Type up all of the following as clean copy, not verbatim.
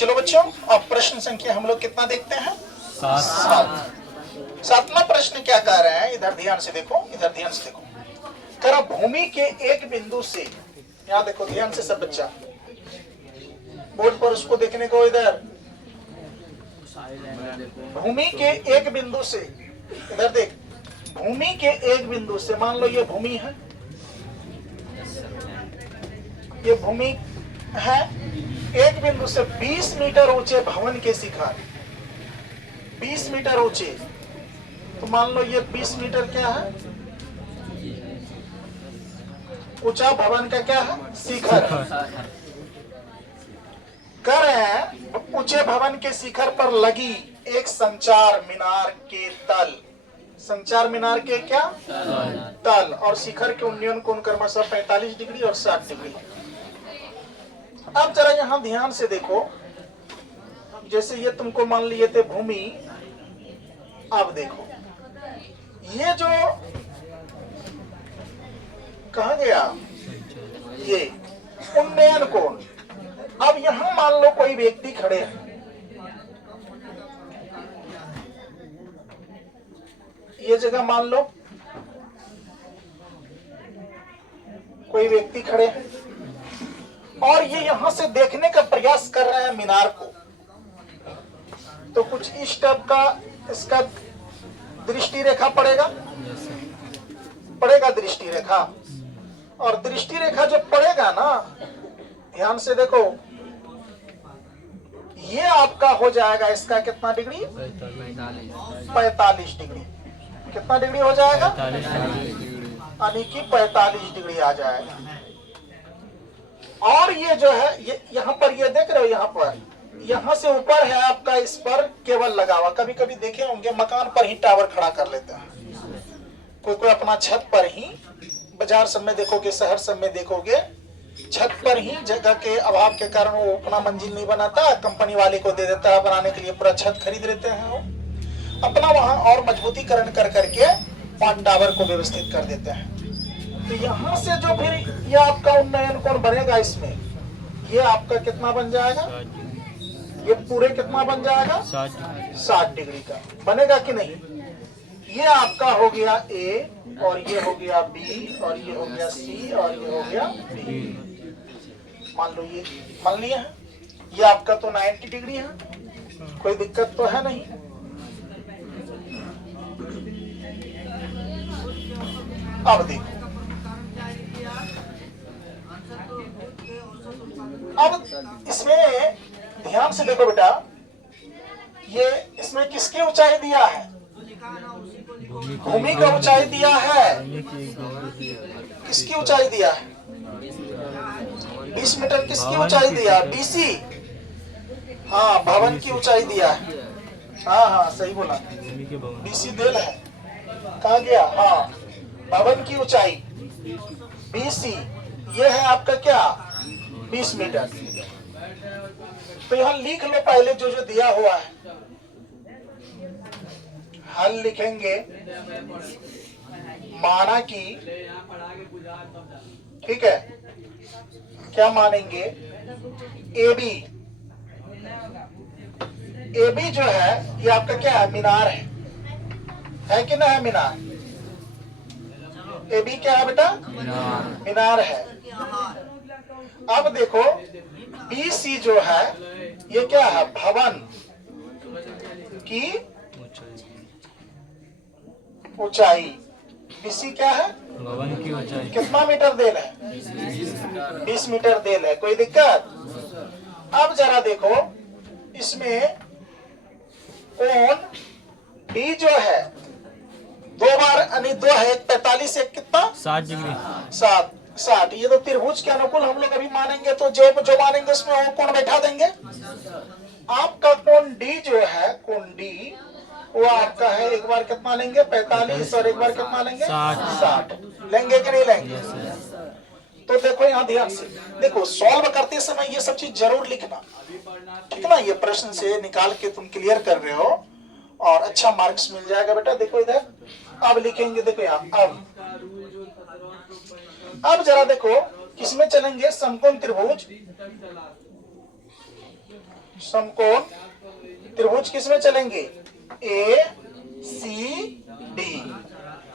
चलो बच्चों, अब प्रश्न संख्या हम लोग कितना देखते हैं? 7। 7वां प्रश्न क्या कह रहे हैं? इधर ध्यान से देखो, इधर ध्यान से देखो। करा भूमि के एक बिंदु से, यहाँ देखो ध्यान से सब बच्चा, बोर्ड पर उसको देखने को, इधर भूमि के एक बिंदु से, इधर देख, भूमि के एक बिंदु से, मान लो ये भूमि है, ये भूमि है, एक बिंदु से 20 मीटर ऊंचे भवन के शिखर, 20 मीटर ऊंचे, तो मान लो ये 20 मीटर क्या है? ऊंचा भवन का क्या है? शिखर। कर है ऊंचे भवन के शिखर पर लगी एक संचार मीनार के तल, संचार मीनार के क्या? तल और शिखर के उन्नयन कोण क्रमशः 45 डिग्री और 60 डिग्री। अब जरा यहां ध्यान से देखो, जैसे ये तुमको मान लिए थे भूमि, अब देखो ये जो कहा गया, ये उन्नयन कोण। अब यहां मान लो कोई व्यक्ति खड़े हैं, ये जगह मान लो कोई व्यक्ति खड़े हैं और ये यहां से देखने का प्रयास कर रहे हैं मीनार को, तो कुछ इस टाइप का इसका दृष्टि रेखा पड़ेगा, पड़ेगा दृष्टि रेखा। और दृष्टि रेखा जब पड़ेगा ना, ध्यान से देखो, ये आपका हो जाएगा, इसका कितना डिग्री? 45 डिग्री। कितना डिग्री हो जाएगा? यानी कि 45 डिग्री आ जाएगा। और ये जो है, ये यहाँ पर ये देख रहे हो, यहाँ पर, यहाँ से ऊपर है आपका, इस पर केबल लगा हुआ। कभी कभी देखे होंगे मकान पर ही टावर खड़ा कर लेते हैं, कोई कोई अपना छत पर ही, बाजार सब में देखोगे, शहर सब में देखोगे, छत पर ही जगह के अभाव के कारण वो अपना मंजिल नहीं बनाता, कंपनी वाले को दे देता है बनाने के लिए, पूरा छत खरीद लेते हैं, वो अपना वहां और मजबूतीकरण कर करके पान टावर को व्यवस्थित कर देते हैं। तो यहाँ से जो फिर ये आपका उन्नयन कोण बनेगा, इसमें ये आपका कितना बन जाएगा? ये पूरे कितना बन जाएगा? 60 डिग्री का बनेगा कि नहीं? ये आपका हो गया ए, और ये हो गया बी, और ये हो गया सी, और ये हो गया डी। मान लो ये मान लिया है, ये आपका तो 90 डिग्री है, कोई दिक्कत तो है नहीं। अब देखो, अब इसमें ध्यान से देखो बेटा, ये इसमें किसकी ऊंचाई दिया है? भूमि का ऊंचाई दिया है। किसकी ऊंचाई दिया है? 20 मीटर। किसकी ऊंचाई दिया? बीसी। हाँ, भवन की ऊंचाई दिया है। हाँ हाँ सही बोला, बीसी देल है। कहा गया? हाँ, भवन की ऊंचाई बीसी, ये है आपका क्या? 20 मीटर। तो यहाँ लिख लो पहले जो जो दिया हुआ है, हल लिखेंगे, माना कि, ठीक है, क्या मानेंगे? AB, AB जो है ये आपका क्या है? मीनार है कि ना है? मीनार। AB क्या है बेटा? मीनार है। अब देखो BC जो है ये क्या है? भवन की ऊंचाई। BC क्या है? भवन की ऊंचाई। कितना मीटर देल है? 20 मीटर देल है, कोई दिक्कत? अब जरा देखो, इसमें कोण D जो है, दो बार यानी दो है, 45, एक कितना? 60 डिग्री। 60। ये तो त्रिभुज के अनुकूल हम लोग अभी मानेंगे, तो जो जो मानेंगे उसमें वो कोण बैठा देंगे। आपका कोण D जो है, कोण D वो आपका है, एक बार कितना लेंगे? 45, और एक बार कितना लेंगे? 60 लेंगे कि नहीं लेंगे? तो देखो यहाँ ध्यान से देखो, सॉल्व करते समय ये सब चीज जरूर लिखना, ठीक है ना? ये प्रश्न से निकाल के तुम क्लियर कर रहे हो और अच्छा मार्क्स मिल जाएगा बेटा। देखो इधर, अब लिखेंगे, देखो यहाँ, अब जरा देखो किसमें चलेंगे? समकोण त्रिभुज समकोण त्रिभुज किस में चलेंगे? ए सी डी।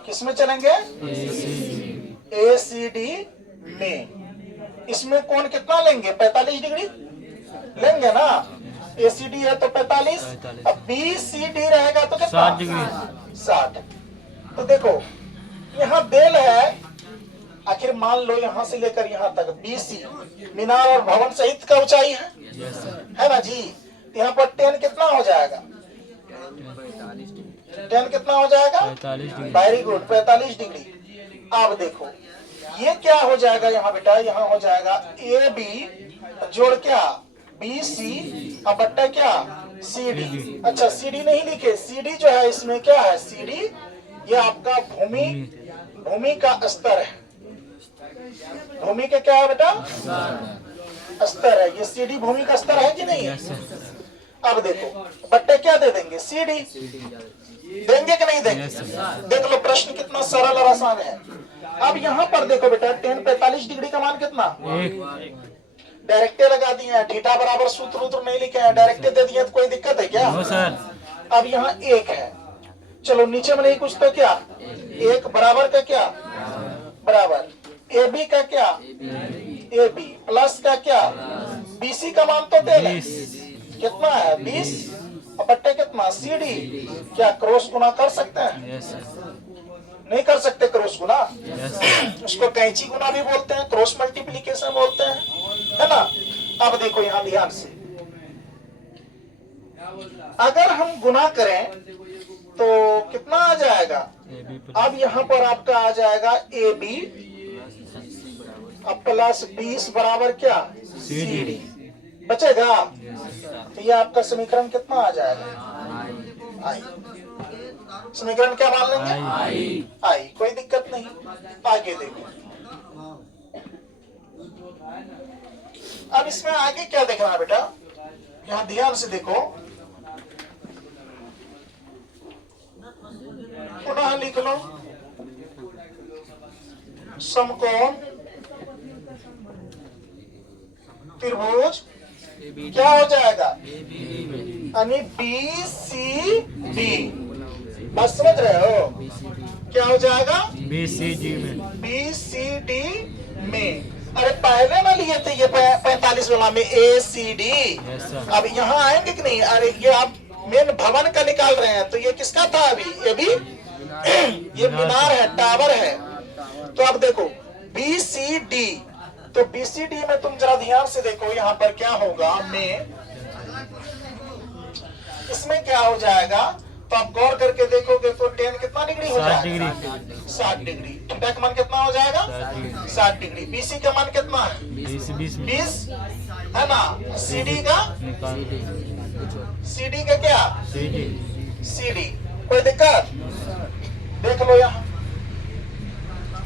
किस में चलेंगे? ए सी डी में। इसमें कोण कितना लेंगे? 45 डिग्री लेंगे ना। ए सी डी है तो 45, अब बी सी डी रहेगा तो कितना? 60 डिग्री। 60। तो देखो यहाँ बेल है, आखिर मान लो यहाँ से लेकर यहाँ तक BC मीनार और भवन सहित का ऊंचाई है ना जी। तो यहाँ पर 10 कितना हो जाएगा? 10 कितना हो जाएगा? 45 डिग्री। Very good, 45 degree. अब देखो ये क्या हो जाएगा यहाँ बेटा? यहाँ हो जाएगा AB जोड़ क्या? BC अब बट्टा क्या? CD। अच्छा CD नहीं लिखे, CD जो है इसमें क्या है? CD ये आपका भूमि का स्तर है। भूमि का क्या है बेटा? स्तर है। ये सीडी भूमि का स्तर है कि नहीं? अब देखो बट्टे क्या दे देंगे? सीडी देंगे कि नहीं देंगे? देख लो प्रश्न कितना सरल और आसान है। अब यहाँ पर देखो बेटा 10 45 डिग्री का मान कितना? डायरेक्टे लगा दिए हैं, थीटा बराबर सूत्र उत्र नहीं लिखे हैं, डायरेक्टे दे दिए तो कोई दिक्कत है क्या? अब यहाँ 1 है, चलो नीचे में नहीं कुछ तो क्या? 1 बराबर का क्या? बराबर ए बी का क्या? ए बी प्लस का क्या? BC का मान तो दे लें, कितना है? 20 और बट्टे कितना? CD। क्या क्रॉस गुना कर सकते हैं? नहीं कर सकते क्रॉस गुना। उसको कैंची गुना भी बोलते हैं, क्रॉस मल्टीप्लिकेशन बोलते हैं, है ना। अब देखो यहाँ ध्यान से, अगर हम गुना करें तो कितना आ जाएगा? अब यहाँ पर आपका आ जाएगा AB अब प्लस 20 बराबर क्या? CD बचेगा। तो ये आपका समीकरण कितना आ जाएगा? आई। समीकरण क्या मान लेंगे? आई। कोई दिक्कत नहीं। आगे देखो, अब इसमें आगे क्या देखना है बेटा? यहाँ ध्यान से देखो, पुनः लिख लो समकोण त्रिभुज क्या हो जाएगा? यानी BCD। बस समझ रहे हो? क्या हो जाएगा? BCD में। BCD में। अरे पहले ना लिए थे ये 45 वाला में ACD। अब यहाँ आएंगे कि नहीं? अरे ये आप मेन भवन का निकाल रहे हैं, तो ये किसका था? अभी ये भी ये मीनार है, टावर है। तो अब देखो BCD, तो BCD में तुम जरा ध्यान से देखो यहाँ पर क्या होगा में, इसमें क्या हो जाएगा? तो आप गौर करके देखोगे तो 10 कितना डिग्री हो जाएगा? 60 डिग्री। थीटा का मान कितना हो जाएगा? 60 डिग्री। BC का मान कितना है? 20 है ना। CD का? CD का क्या? CD। कोई दिक्कत? देख लो यहाँ।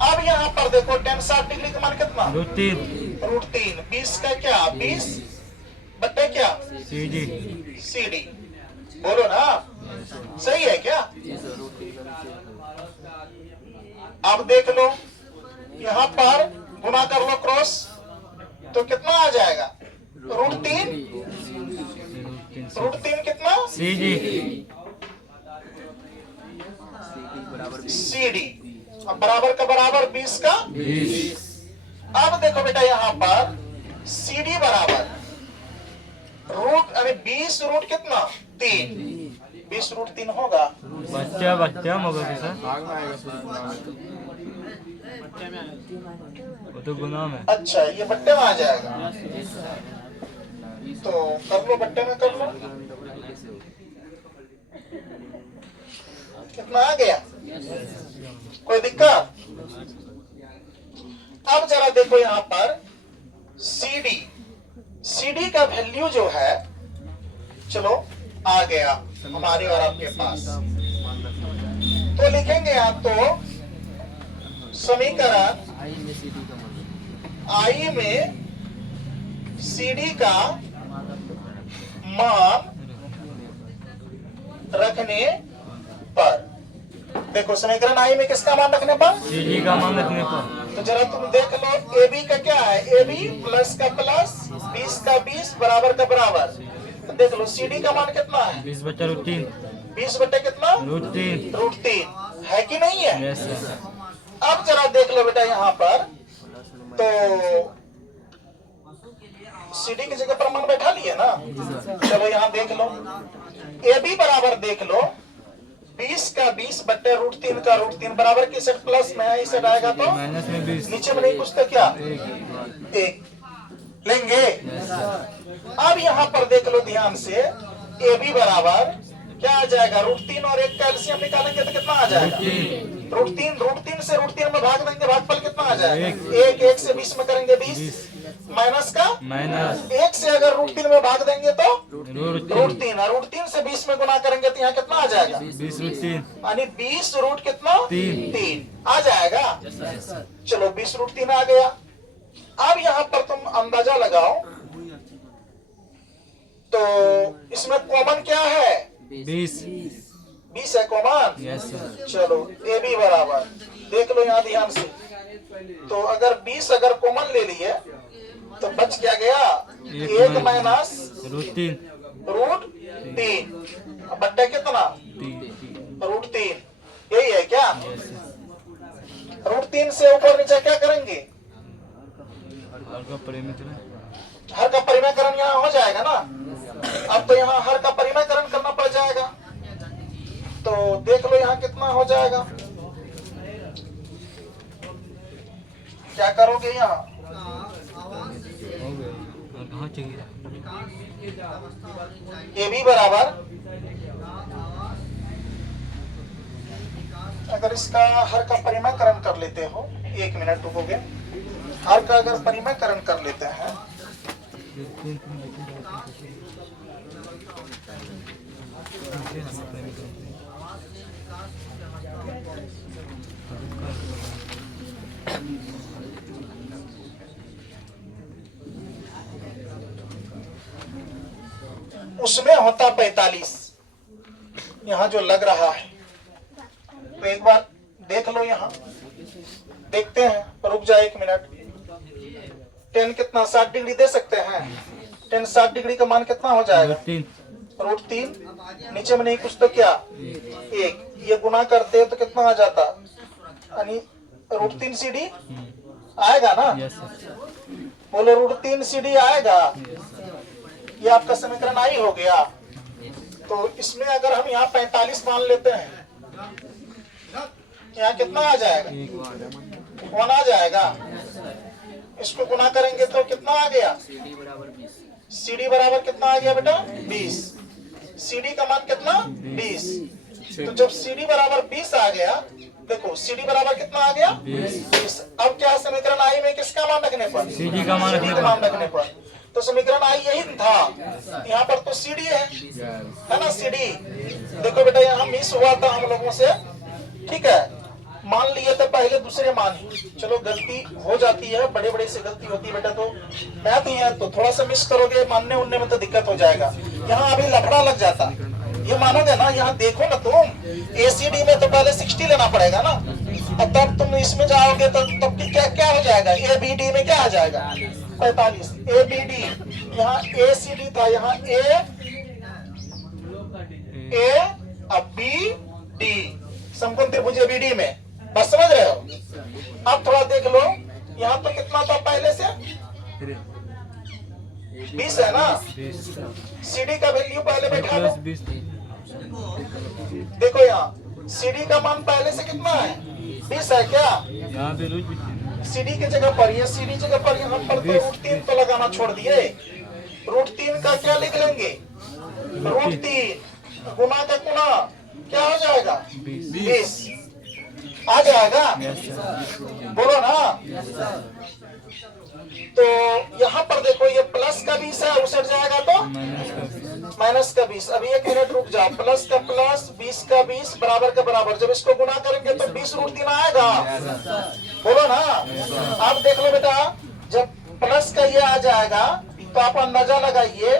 अब यहाँ पर देखो 10 60 डिग्री का मान कितना? √3। 20 का क्या? 20 बट्टे क्या? CD। बोलो ना, सही है क्या? अब देख लो यहाँ पर गुना कर लो क्रॉस, तो कितना आ जाएगा? √3। √3 कितना? CD। अब बराबर का बराबर 20 का 20। अब देखो बेटा यहाँ पर CD बराबर रूट, अरे 20 रूट कितना? 3। 20 रूट 3 होगा। बच्चा होगा कैसा? वो तो गुना में। अच्छा ये बट्टे में आ जाएगा, तो कर लो बट्टे में कर लो। कितना आ गया? कोई दिक्कत? अब जरा देखो यहाँ पर CD का वैल्यू जो है, चलो आ गया हमारे और आपके पास, तो लिखेंगे आप तो समीकरण I में CD का मान रखने पर, देखो समीकरण I में किसका मान रखने पर? CD का मान रखने पर। तो जरा तुम देख लो AB का क्या है? AB प्लस का प्लस 20 का 20 बराबर का बराबर, देख लो CD का मान कितना है? 20 बटा रूट 3 20 बटे कितना? रूट 3 रूट 3 है कि नहीं है? Yes sir. अब जरा देख लो बेटा यहाँ पर, तो CD की जगह पर मान बैठा लिए ना। चलो यहाँ देख लो, AB बराबर देख लो 20 का 20 बटे रूट 3 का रूट 3 बराबर की सेट प्लस में है, इस सेट आएगा तो माइनस में 20 नीचे में नहीं कुछ तो क्या? एक लेंगे। अब यहाँ पर देख लो ध्यान से, AB बराबर क्या आ जाएगा? रूट 3 और 1 का एलसीएम निकालेंगे तो कितना आ जाएगा? रूट 3 से रूट 3 में भाग देंगे, भागफल कितना आ जाएगा? 1 से 20 में करेंगे 20 माइनस का माइनस 1 से अगर रूट 3 में भाग देंगे तो रूट रूट 3, और रूट 3 से 20 में गुना करेंगे तो यहाँ कितना आ जाएगा? 20 रूट 3 यानी 20 रूट कितना? तीन। 3 आ जाएगा। चलो 20 रूट 3 आ गया। अब यहाँ पर तुम अंदाजा लगाओ, तो इसमें कॉमन क्या है? 20 है कॉमन। Yes sir. चलो AB बराबर देख लो यहाँ ध्यान से, तो अगर 20 अगर कॉमन ले लिए तो बच क्या गया? 1 माइनस रूट 3 बट्टे कितना? 3 रूट 3। यही है क्या? Yes sir. रूट 3 से ऊपर नीचे क्या करेंगे? और का परिमित हर का परिमेयकरण यहाँ हो जाएगा ना। अब तो यहाँ हर का परिमेयकरण करना पड़ जाएगा, तो देख लो यहाँ कितना हो जाएगा। क्या करोगे यहाँ? हो गया। और कहाँ चाहिए? AB बराबर, अगर इसका हर का परिमेयकरण कर लेते हो, 1 मिनट रुकोगे, हर का अगर परिमेयकरण कर लेते हैं उसमें होता 45, यहाँ जो लग रहा है, तो एक बार देख लो यहाँ, देखते हैं। रुक जाए 1 मिनट। 10 कितना? 60 डिग्री दे सकते हैं। 10 60 डिग्री का मान कितना हो जाएगा? रूट 3 नीचे में नहीं कुछ तो क्या? 1। ये गुना करते तो कितना आ जाता? यानी रूट 3 CD आएगा ना? Yes sir. बोलो रूट 3 CD आएगा। ये आपका समीकरण आई हो गया। तो इसमें अगर हम यहाँ 45 मान लेते हैं, यहाँ कितना आ जाएगा? 1 आ जाएगा। इसको गुना करेंगे तो कितना आ गया? CD बराबर कितना आ गया बेटा? 20। CD का मान कितना? 20। तो जब CD बराबर 20 आ गया, देखो CD बराबर कितना आ गया? 20। अब क्या समीकरण आई में किसका मान रखने पर? CD का मान रखने पर। तो समीकरण आई यही था। यहाँ पर तो CD है ना? CD देखो बेटा, यहाँ मिस हुआ था हम लोगों से, ठीक है? मान लिए थे पहले दूसरे मान ही। चलो गलती हो जाती है, बड़े बड़े से गलती होती है बेटा, तो मैथ ही है, तो थोड़ा सा मिस करोगे, मानने उनने में तो दिक्कत हो जाएगा। यहाँ अभी लफड़ा लग जाता, ये मानोगे ना? यहाँ देखो ना तुम, ACD में तो पहले 60 लेना पड़ेगा ना, और तब तुम इसमें जाओगे तो तब क्या क्या हो जाएगा? ABD में क्या आ जाएगा? 45। ABD, यहाँ ACD था, यहाँ A अब BD, समकोण त्रिभुज ABD में। बस समझ रहे हो? अब थोड़ा देख लो, यहाँ तो कितना था पहले से? 20 है ना? CD का वैल्यू पहले बैठा लो। देखो यहाँ CD का मान पहले से कितना है? 20 है क्या? यहाँ पे रूट CD की जगह पर, ये CD जगह पर यहाँ पर तो रूट 3 तो लगाना छोड़ दिए। रूट 3 का क्या लिख लेंगे? रूट 3 गुना का गुना क्या हो जाएगा? 20 आ जाएगा। बोलो ना। तो यहाँ पर देखो, ये प्लस का 20 है, उसे जाएगा तो माइनस का 20। अभी 1 मिनट रुक जाओ। प्लस का प्लस, 20 का 20 बराबर का बराबर, जब इसको गुना करेंगे तो 20 रूट 3 आएगा। बोलो ना। आप देख लो बेटा, जब प्लस का ये आ जाएगा तो आप अंदाजा लगाइए,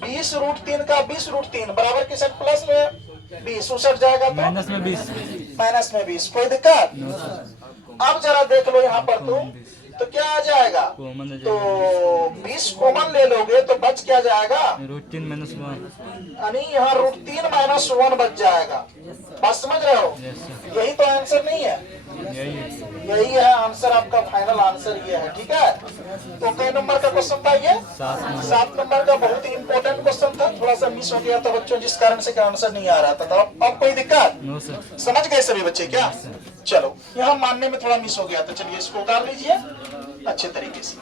20 रूट 3 का 20 रूट 3 बराबर के साथ प्लस में 20 उसट जाएगा तो माइनस में 20। कोई दिक्कत? अब जरा देख लो यहाँ पर तुम तो क्या आ जाएगा? कॉमन आ तो जाएगा 20 कॉमन ले लोगे तो बच क्या जाएगा? √3 - 1। यानी यहाँ √3 - 1 बच जाएगा। बात समझ रहे हो? यस सर, यही तो आंसर नहीं है? यही है। यही है आंसर, आपका फाइनल आंसर ये है। ठीक है, तो कई नंबर का क्वेश्चन था ये? 7 नंबर का। बहुत ही इंपॉर्टेंट क्वेश्चन था, थोड़ा सा मिस हो गया था बच्चों, जिस कारण से आंसर नहीं आ रहा था। तो अब कोई दिक्कत? No sir. समझ गए सभी बच्चे क्या? चलो, यहाँ मानने में थोड़ा मिस हो गया था, चलिए इसको उतार लीजिए अच्छे तरीके से।